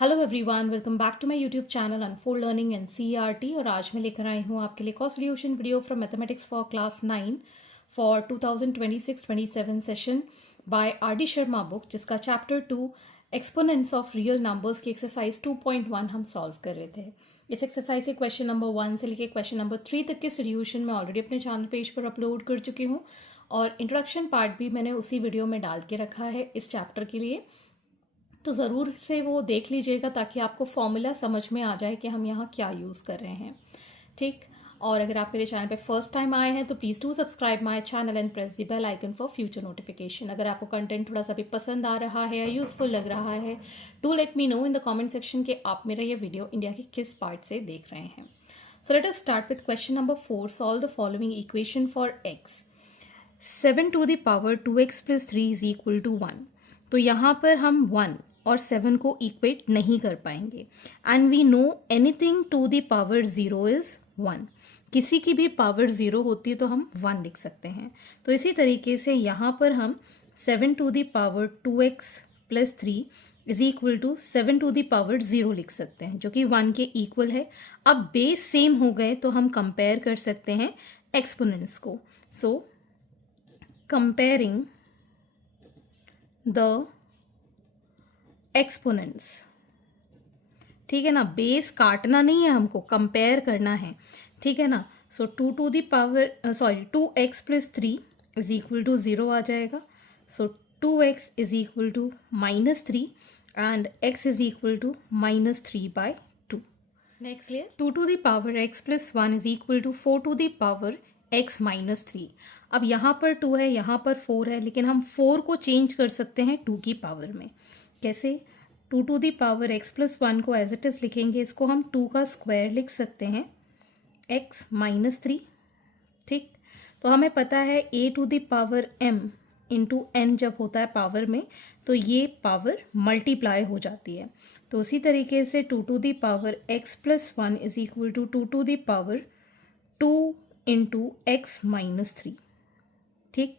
Hello everyone, welcome back to my YouTube channel unfold learning and CERT. और आज मैं लेकर आई हूँ आपके लिए cost solution video from mathematics for class 9 for 2026-27 session by R D Sharma book, जिसका chapter 2 exponents of real numbers की एक्सरसाइज 2.1 हम सॉल्व कर रहे थे। इस एक्सरसाइज के क्वेश्चन नंबर 1 से लेकर क्वेश्चन नंबर 3 तक के सोल्यूशन मैं ऑलरेडी अपने चैनल पेज पर अपलोड कर चुकी हूँ और इंट्रोडक्शन पार्ट भी मैंने उसी वीडियो में डाल के रखा है इस चैप्टर के लिए, तो ज़रूर से वो देख लीजिएगा ताकि आपको फॉर्मूला समझ में आ जाए कि हम यहाँ क्या यूज़ कर रहे हैं। ठीक, और अगर आप मेरे चैनल पे फर्स्ट टाइम आए हैं तो please do subscribe my channel and press the bell icon for future notification. अगर आपको कंटेंट थोड़ा सा भी पसंद आ रहा है या यूज़फुल लग रहा है, do let me know in the comment section कि आप मेरा ये वीडियो इंडिया के किस पार्ट से देख रहे हैं। So let us start with question number 4। Solve the following equation for x. 7 to the power 2x plus 3 is equal to 1। तो यहाँ पर हम 1 और 7 को इक्वेट नहीं कर पाएंगे। And we know anything to the power 0 is 1। किसी की भी पावर 0 होती है तो हम 1 लिख सकते हैं। तो इसी तरीके से यहाँ पर हम 7 to the power 2x plus 3 is equal to 7 to the power 0 लिख सकते हैं, जो कि 1 के इक्वल है। अब बेस सेम हो गए तो हम कंपेयर कर सकते हैं एक्सपोनेंट्स को। सो comparing the exponents, ठीक है ना, बेस काटना नहीं है, हमको कंपेयर करना है, ठीक है ना। So 2x plus 3 is equal to 0 आ जाएगा। So 2x is equal to -3 and x is equal to -3/2। Next 2 to the power x plus 1 is equal to 4 to the power x -3। अब यहाँ पर 2 है, यहाँ पर 4 है, लेकिन हम 4 को चेंज कर सकते हैं 2 की पावर में। कैसे? 2 to the power x plus 1 को एज इट इज लिखेंगे, इसको हम 2 का स्क्वायर लिख सकते हैं x -3। ठीक, तो हमें पता है a to the power m into n जब होता है पावर में तो ये पावर मल्टीप्लाई हो जाती है। तो उसी तरीके से 2 to the power x plus 1 is equal to 2 to the power 2 into x -3। ठीक,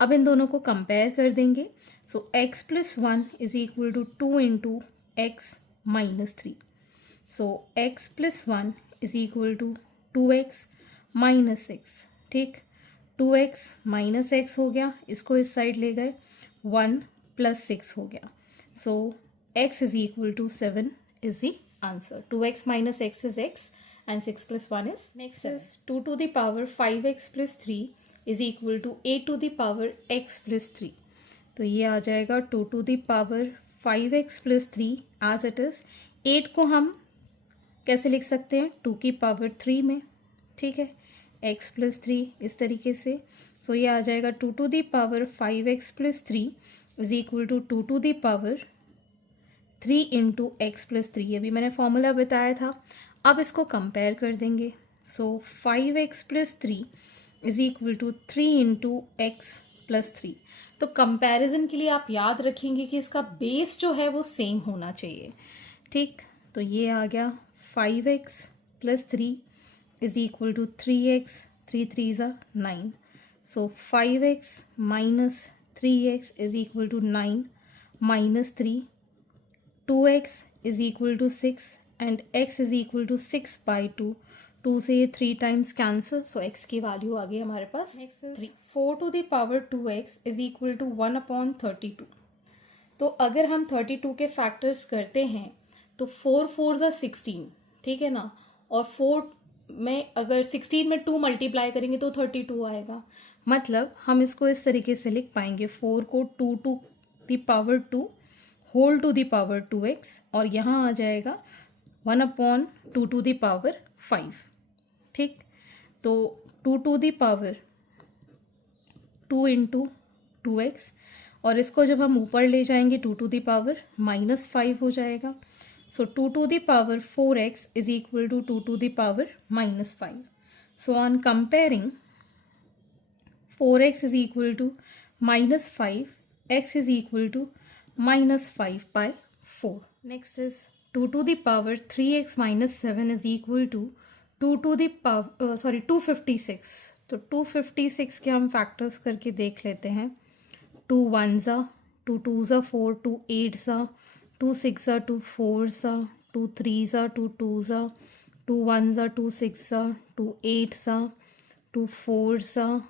अब इन दोनों को कंपेयर कर देंगे। So x plus 1 is equal to 2 into X -3। So x plus 1 is equal to 2x -6। ठीक, 2x -x हो गया, इसको इस साइड ले गए, 1 + 6 हो गया। So x is equal to 7 is the answer. 2x -x इज x and 6 plus 1 is next 7. Is 2 to the power 5x plus 3 is equal to 8 to the power x plus 3। तो ये आ जाएगा 2 to the power 5x plus 3 as it is। 8 को हम कैसे लिख सकते हैं? 2 की पावर 3 में, ठीक है, x plus 3 इस तरीके से। सो ये आ जाएगा 2 to the power 5x plus 3 is equal to 2 to the power 3 into X plus 3। अभी मैंने फॉर्मूला बताया था, अब इसको कंपेयर कर देंगे। So 5x plus 3 is equal to 3 into X plus 3। तो कंपैरिजन के लिए आप याद रखेंगे कि इसका बेस जो है वो सेम होना चाहिए। ठीक, तो ये आ गया 5x plus 3 is equal to 3x, 3 3 ज़ा 9। So 5x minus 3x is equal to 9 -3। 2x is equal to 6 and x is equal to 6/2। 2 से ये 3 टाइम्स कैंसिल, सो x की वैल्यू आ गई हमारे पास 3। 4 to the power 2x is equal to 1/32। तो अगर हम 32 के फैक्टर्स करते हैं तो 4 4 ज़ा 16, ठीक है ना, और 4 में अगर 16 में 2 मल्टीप्लाई करेंगे तो 32 आएगा। मतलब हम इसको इस तरीके से लिख पाएंगे, 4 को 2 to the power 2 whole to the power 2x, और यहाँ आ जाएगा 1/2 to the power 5। ठीक, तो 2 to the power 2 into 2x, और इसको जब हम ऊपर ले जाएंगे 2 to the power -5 हो जाएगा। So 2 to the power 4x is equal to 2 to the power -5। So on comparing 4x is equal to -5, x is equal to -5/4। Next is 2 to the power 3x minus 7 is equal to 2 to the power 256। तो 256 के हम factors करके देख लेते हैं। 2 1 ज़ा, 2 2 ज़ा 4, 2 8 ज़ा, 2 6 are 2 4s are 2 3s are 2 2s are 2 1s are 2 6 are 2 8s are 2 4s are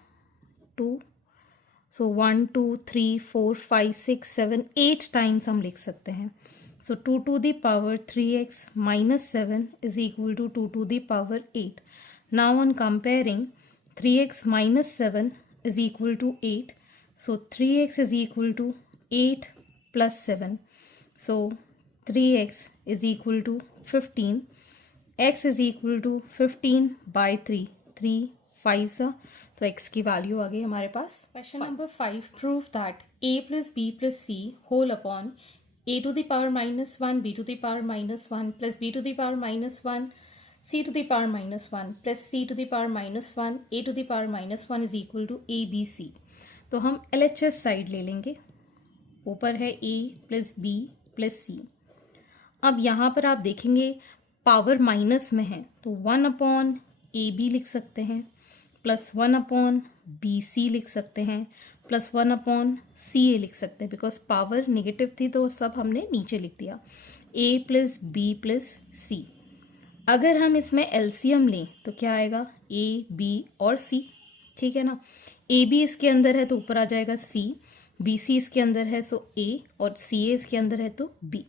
2, so 1 2 3 4 5 6 7 8 times हम लिख सकते हैं. So 2 to the power 3x minus 7 is equal to 2 to the power 8. Now on comparing, 3x minus 7 is equal to 8. So 3x is equal to 8 plus 7. So 3x is equal to 15. X is equal to 15 by 3. 3 5 सा, तो x की value आ गई हमारे पास. Question number 5. Prove that a plus b plus c whole upon a to the power minus 1, b to the power minus 1, plus b to the power minus 1, c to the power minus 1, plus c to the power minus 1, a to the power minus 1 is equal to a, b, c. तो हम LHS side ले लेंगे. ऊपर है a plus b plus c. अब यहाँ पर आप देखेंगे पावर माइनस में है, तो 1 अपॉन ए बी लिख सकते हैं, प्लस 1 अपॉन बी सी लिख सकते हैं, प्लस 1 अपॉन सी ए लिख सकते हैं. बिकॉज पावर निगेटिव थी तो सब हमने नीचे लिख दिया. ए प्लस बी प्लस सी. अगर हम इसमें एलसीएम लें तो क्या आएगा, ए बी और सी. ठीक है ना. ए बी इसके अंदर है तो ऊपर आ जाएगा सी, बी सी इसके अंदर है सो ए, और सी ए इसके अंदर है तो बी.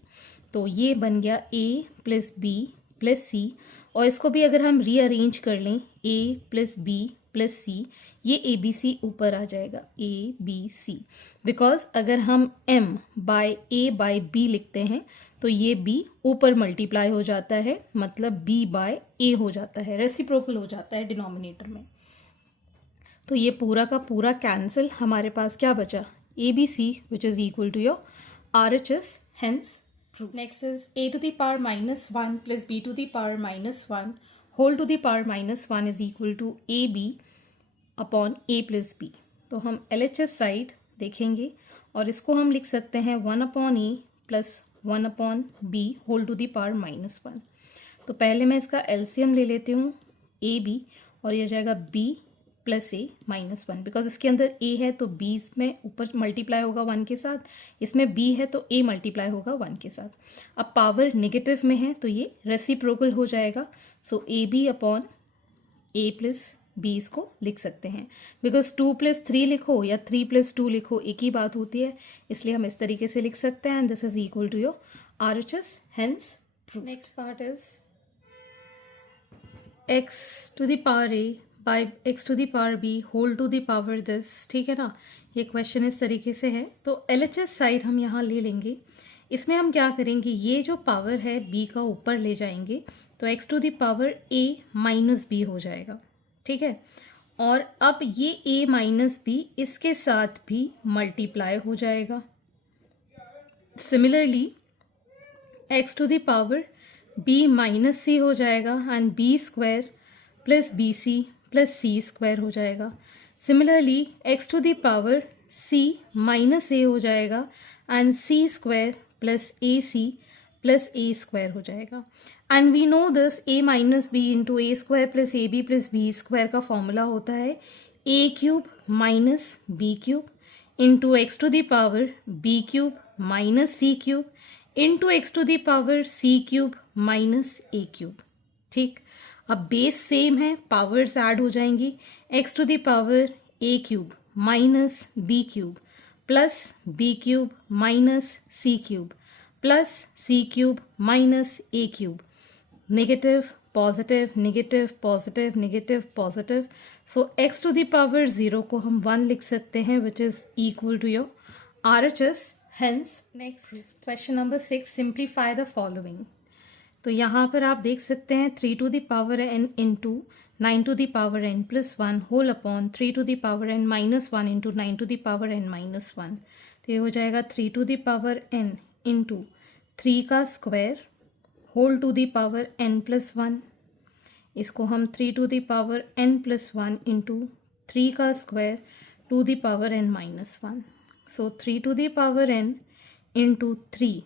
तो ये बन गया ए प्लस बी प्लस सी. और इसको भी अगर हम रीअरेंज कर लें, ए प्लस बी प्लस सी, ये ए बी सी ऊपर आ जाएगा, ए बी सी. बिकॉज अगर हम m बाय ए बाय बी लिखते हैं तो ये b ऊपर मल्टीप्लाई हो जाता है, मतलब b बाय ए हो जाता है, रेसिप्रोकल हो जाता है डिनोमिनेटर में. तो ये पूरा का पूरा कैंसिल. हमारे पास क्या बचा, a b c which is equal to your RHS, hence proof. Next is a to the power minus 1 plus b to the power minus 1 whole to the power minus 1 is equal to ab upon a plus b. तो हम LHS side देखेंगे और इसको हम लिख सकते हैं 1 upon a plus 1 upon b whole to the power minus 1. तो पहले मैं इसका एलसीएम ले लेती हूँ, ए बी, और ये जाएगा b plus a minus 1. Because इसके अंदर ए है तो बी इसमें ऊपर मल्टीप्लाई होगा 1 के साथ, इसमें बी है तो ए मल्टीप्लाई होगा 1 के साथ. अब पावर नेगेटिव में है तो ये रेसिप्रोकल हो जाएगा. So a b upon a plus b इसको लिख सकते हैं. बिकॉज 2 प्लस 3 लिखो या 3 प्लस 2 लिखो एक ही बात होती है, इसलिए हम इस तरीके से लिख सकते हैं. And this is equal to your RHS, hence proof. Next part is x to the power a by x to the power b whole to the power this. ठीक है ना. ये क्वेश्चन इस तरीके से है. तो LHS साइड हम यहाँ ले लेंगे. इसमें हम क्या करेंगे, ये जो पावर है b का ऊपर ले जाएंगे तो x to the power a minus b हो जाएगा. ठीक है. और अब ये a माइनस बी इसके साथ भी मल्टीप्लाई हो जाएगा. Similarly x to the power b minus c हो जाएगा and b square plus b c plus c square हो जाएगा. Similarly x to the power c minus a हो जाएगा and c square plus a c plus a square हो जाएगा. And we know this a minus b into a square plus a b plus b square का formula होता है a cube minus b cube into x to the power b cube minus c cube into x to the power c cube minus a cube. ठीक. अब base same है, powers add हो जाएंगी. X to the power a cube minus b cube plus b cube minus c cube plus c cube minus a cube. Negative positive negative positive negative positive. So x to the power 0 को हम 1 लिख सकते हैं विच is equal to your RHS, hence. Next question number 6. Simplify the following. तो यहाँ पर आप देख सकते हैं 3 to the power n into 9 to the power n plus 1 whole upon 3 to the power n minus 1 into 9 to the power n minus 1. तो ये हो जाएगा 3 to the power n into 3 का square whole to the power n plus 1. इसको हम 3 to the power n plus 1 into 3 का square to the power n minus 1. So 3 to the power n into 3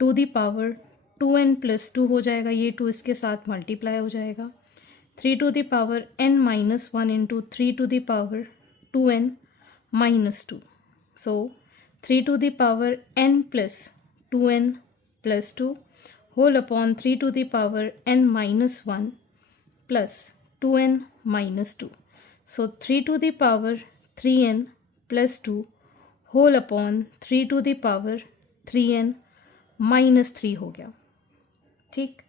to the power 2n plus 2 हो जाएगा. ये 2 इसके साथ multiply हो जाएगा. 3 to the power n minus 1 into 3 to the power 2n minus 2. So 3 to the power n plus 2n plus 2 whole upon 3 to the power n minus 1 plus 2n minus 2. So 3 to the power 3n plus 2 whole upon 3 to the power 3n minus 3 हो गया. ठीक,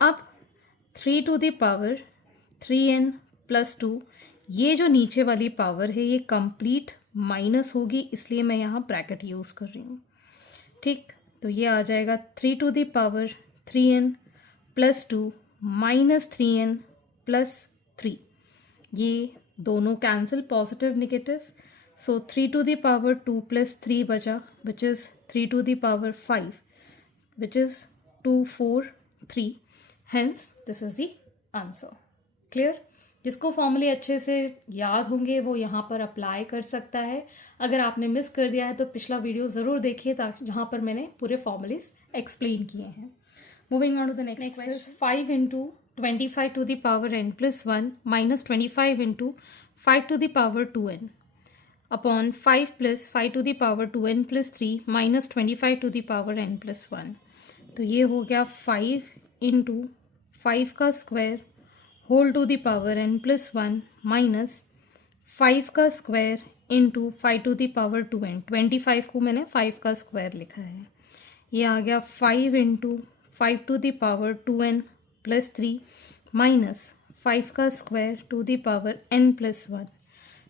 अब 3 to the power 3n plus 2, ये जो नीचे वाली power है ये कंप्लीट माइनस होगी, इसलिए मैं यहाँ ब्रैकेट यूज़ कर रही हूँ. ठीक, तो ये आ जाएगा 3 to the power 3n plus 2 minus 3n plus 3. ये दोनों cancel, positive negative. So 3 to the power 2 plus 3 बचा, which is 3 to the power 5, which is 2 4 3. Hence this is the answer. Clear? जिसको फॉर्मूले अच्छे से याद होंगे वो यहाँ पर अप्लाई कर सकता है. अगर आपने मिस कर दिया है तो पिछला वीडियो ज़रूर देखिए, ताकि जहाँ पर मैंने पूरे फॉर्मूलेस एक्सप्लेन किए हैं. Moving on to the next question. 5 into 25 to the power n plus 1 minus 25 into 5 to the power 2n upon 5 plus 5 to the power 2n plus 3 minus 25 to the power n plus 1. तो ये हो गया 5 into 5 का square whole to the power n plus 1 minus 5 का square into 5 to the power 2n. 25 को मैंने 5 का square लिखा है. ये आ गया 5 into 5 to the power 2n plus 3 minus 5 का square to the power n plus 1.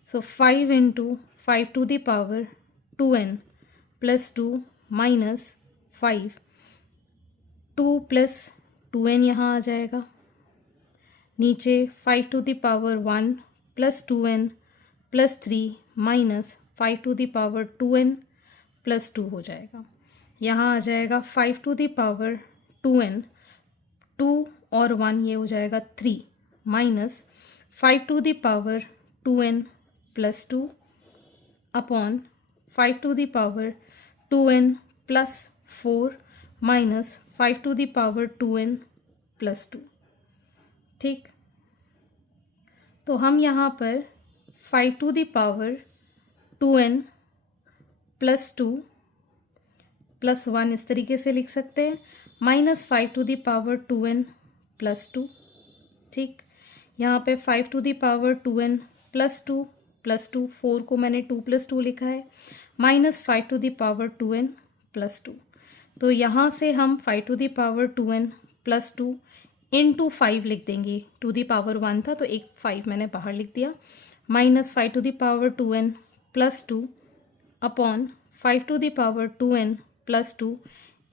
So 5 into 5 to the power 2n plus 2 minus 5, 2 plus 2n यहाँ आ जाएगा. नीचे 5 to the power 1 plus 2n plus 3 minus 5 to the power 2n plus 2 हो जाएगा. यहाँ आ जाएगा 5 टू द पावर 2n, 2 और 1 ये हो जाएगा 3 minus 5 to the power 2n plus 2 upon 5 to the power 2n plus 4 minus 5 to the power 2n plus 2. ठीक, तो हम यहाँ पर 5 to the power 2n plus 2 plus 1 इस तरीके से लिख सकते हैं, minus 5 to the power 2n plus 2. ठीक, यहाँ पे 5 to the power 2n plus 2 plus 2, 4 को मैंने 2 प्लस 2 लिखा है, minus 5 to the power 2n plus 2. तो यहाँ से हम 5 to the power 2n plus 2 into 5 लिख देंगे. टू द पावर 1 था तो एक 5 मैंने बाहर लिख दिया, minus 5 to the power 2n plus 2 upon 5 to the power 2n plus 2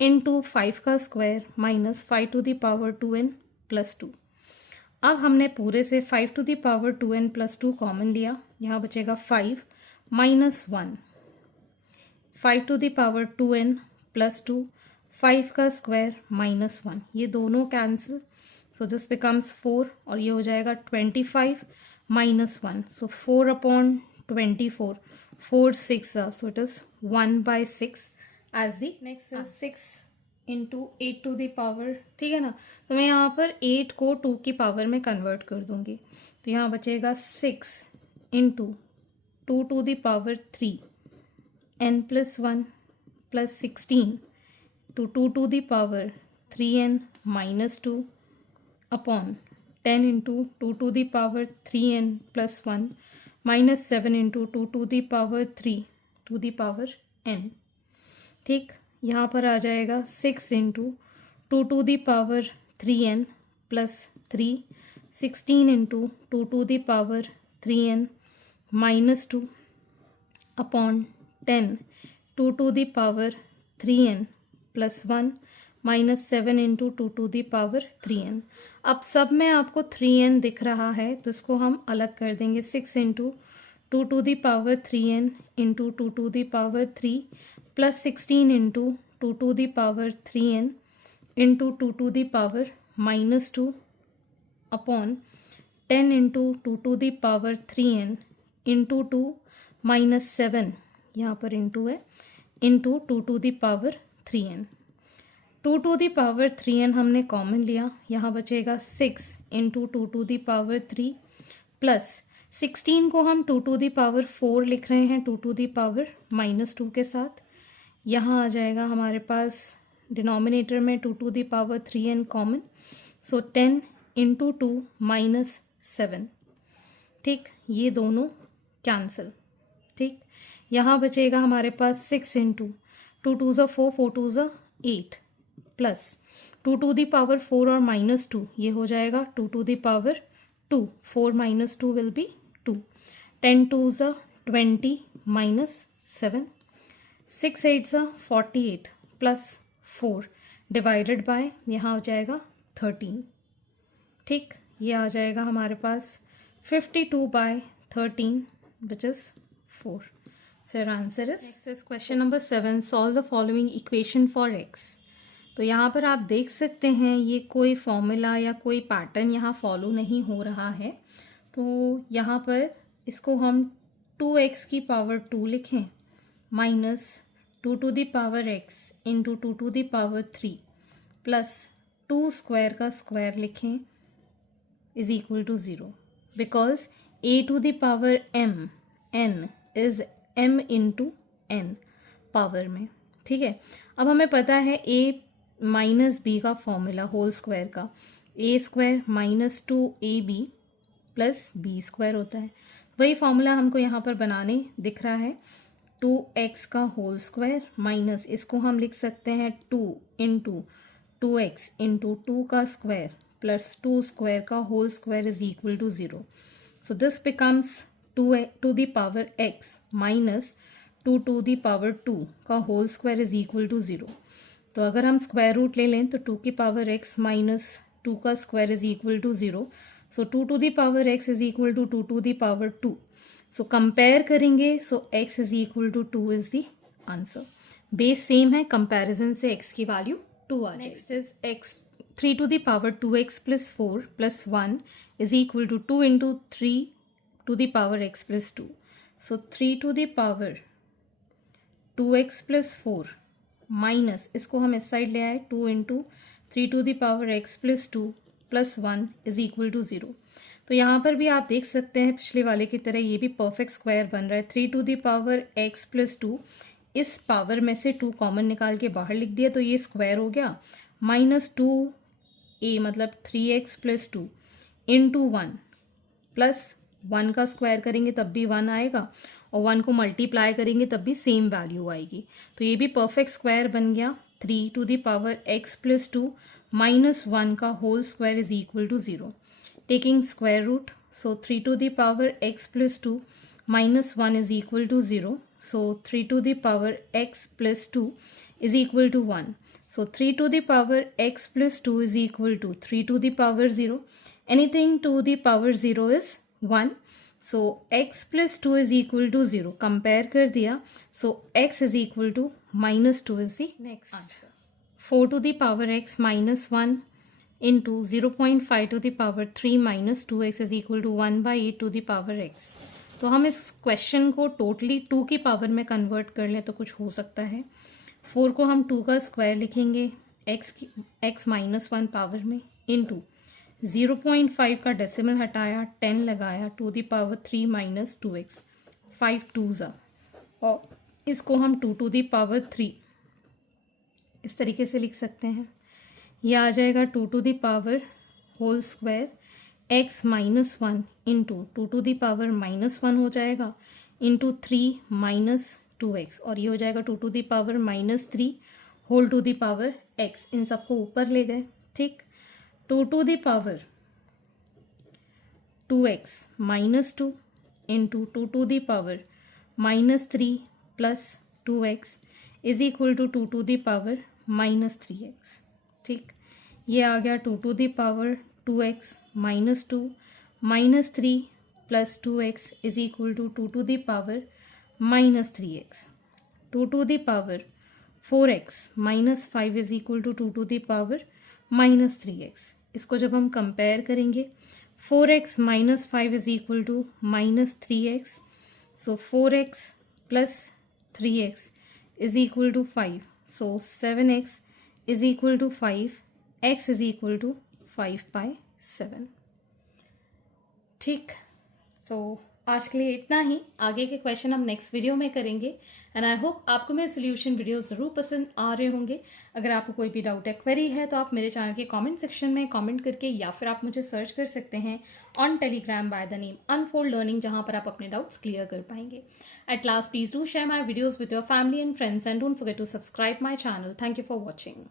into 5 का square minus 5 to the power 2n plus 2. अब हमने पूरे से 5 to the power 2n plus 2 common लिया, यहाँ बचेगा 5 minus 1, 5 to the power 2n plus 2, 5 का square minus 1, ये दोनों कैंसिल. सो दिस बिकम्स 4 और ये हो जाएगा 25 minus 1. So 4 upon 24, 4 6, so it is 1/6 as the. Next is 6 into 8 to the power. ठीक है ना, तो मैं यहाँ पर 8 को 2 की पावर में कन्वर्ट कर दूँगी, तो यहाँ बचेगा 6 into 2 to the power 3 n plus 1 plus 16 to 2 to the power 3n minus 2 upon 10 into 2 to the power 3n plus 1 minus 7 into 2 to the power 3 to the power n. ठीक, यहाँ पर आ जाएगा 6 into 2 to the power 3n plus 3, 16 into 2 to the power 3n minus 2 upon 10 2 to the power 3n plus 1 minus 7 into 2 to the power 3n. अब सब में आपको 3n दिख रहा है तो इसको हम अलग कर देंगे. 6 into 2 to the power 3n into 2 to the power 3 plus 16 into 2 to the power 3n into 2 to the power minus 2 upon 10 into 2 to the power 3n into 2 minus 7, यहाँ पर इंटू है, into 2 to the power 3n. 2 to the power 3n हमने common लिया, यहाँ बचेगा 6 into 2 to the power 3 plus 16 को हम 2 to the power 4 लिख रहे हैं 2 टू द पावर माइनस 2 के साथ. यहाँ आ जाएगा हमारे पास डिनोमिनेटर में 2 to the power 3n common, so 10 into 2 minus 7, ठीक, ये दोनों कैंसिल, ठीक। यहाँ बचेगा हमारे पास 6 इंटू 2 टू ज़ा 4, 4 टू ज़ा 8 प्लस 2 टू द पावर 4 और माइनस 2, ये हो जाएगा 2 to the power 2, 4 minus 2 will be 2, 10 twos are 20 minus 7, 6 8 ज़ा 48 प्लस 4 डिवाइडेड बाय यहाँ हो जाएगा 13, ठीक। ये आ जाएगा हमारे पास 52 by 13 which is 4. So your answer is next is question number 7. Solve the following equation for x. तो यहाँ पर आप देख सकते हैं ये कोई फॉर्मूला या कोई पैटर्न यहाँ फॉलो नहीं हो रहा है, तो यहाँ पर इसको हम 2x की पावर 2 लिखें minus 2 to the power x into 2 to the power 3 plus 2 square का स्क्वायर लिखें is equal to 0, because a to the power m n is m into n power में, ठीक है। अब हमें पता है a माइनस बी का फॉर्मूला होल स्क्वायर का, a square minus 2ab plus b square होता है, वही फॉर्मूला हमको यहाँ पर बनाने दिख रहा है, 2x का होल स्क्वायर माइनस इसको हम लिख सकते हैं 2 इंटू 2x इंटू 2 का स्क्वायर प्लस 2 स्क्वायर का whole square is equal to 0. So this becomes 2 to the power x minus 2 to the power 2 का whole square is equal to 0. तो अगर हम स्क्वायर रूट ले लें तो 2 की पावर x माइनस 2 का square is equal to 0. So 2 to the power x is equal to 2 to the power 2. So compare करेंगे, so x is equal to 2 is the answer. Base same है, comparison से x की value 2 आ जाएगी. Next is x 3 to the power 2x plus 4 plus 1 is equal to 2 into 3 to the power x plus 2. So 3 to the power 2x plus 4 minus इसको हम इस side ले आए 2 into 3 to the power x plus 2 plus 1 is equal to 0. तो यहाँ पर भी आप देख सकते हैं पिछले वाले की तरह ये भी परफेक्ट स्क्वायर बन रहा है. 3 to the power x plus 2, इस पावर में से 2 कॉमन निकाल के बाहर लिख दिया तो ये स्क्वायर हो गया, माइनस 2a मतलब 3x प्लस 2 इंटू 1 प्लस 1 का स्क्वायर करेंगे तब भी 1 आएगा और 1 को मल्टीप्लाई करेंगे तब भी सेम वैल्यू आएगी. तो ये भी परफेक्ट स्क्वायर बन गया. 3 to the power x plus 2 minus 1 का whole square is equal to 0. Taking square root, so 3 to the power x plus 2 minus 1 is equal to 0. So 3 to the power x plus 2 is equal to 1. So 3 to the power x plus 2 is equal to 3 to the power 0. Anything to the power 0 is 1. So x plus 2 is equal to 0. Compare कर दिया. So x is equal to minus 2 is the next answer. 4 to the power x minus 1 into 0.5 to the power 3 minus 2x is equal to 1 by 8 to the power x. तो हम इस question को totally 2 की power में convert कर लें तो कुछ हो सकता है. 4 को हम 2 का स्क्वायर लिखेंगे x माइनस 1 पावर में इंटू 0.5 का डेसिमल हटाया 10 लगाया to the power 3 minus 2x 5 2 और इसको हम 2 टू द पावर 3 इस तरीके से लिख सकते हैं. यह आ जाएगा 2 to the power whole square x minus 1 into 2 to the power minus 1 हो जाएगा इंटू 3 माइनस 2x और ये हो जाएगा 2 to the power minus 3 whole to the power x. इन सबको ऊपर ले गए, ठीक. 2 to the power 2x minus 2 into 2 to the power minus 3 plus 2x is equal to 2 to the power minus 3x, ठीक. ये आ गया 2 to the power 2x minus 2 minus 3 plus 2x is equal to 2 to the power minus 3x. 2 to the power 4x minus 5 is equal to 2 to the power minus 3x. इसको जब हम compare करेंगे 4x minus 5 is equal to minus 3x. So 4x plus 3x is equal to 5. So 7x is equal to 5. x is equal to 5 by 7, ठीक. सो आज के लिए इतना ही। आगे के क्वेश्चन हम नेक्स्ट वीडियो में करेंगे एंड आई होप आपको मेरे सोल्यूशन वीडियो ज़रूर पसंद आ रहे होंगे। अगर आपको कोई भी डाउट या क्वेरी है तो आप मेरे चैनल के कमेंट सेक्शन में कमेंट करके या फिर आप मुझे सर्च कर सकते हैं on Telegram by the name Unfold Learning, जहाँ पर आप अपने डाउट्स क्लियर कर पाएंगे। At last, please do share my videos with your family and friends and don't forget to subscribe my channel. Thank you for watching.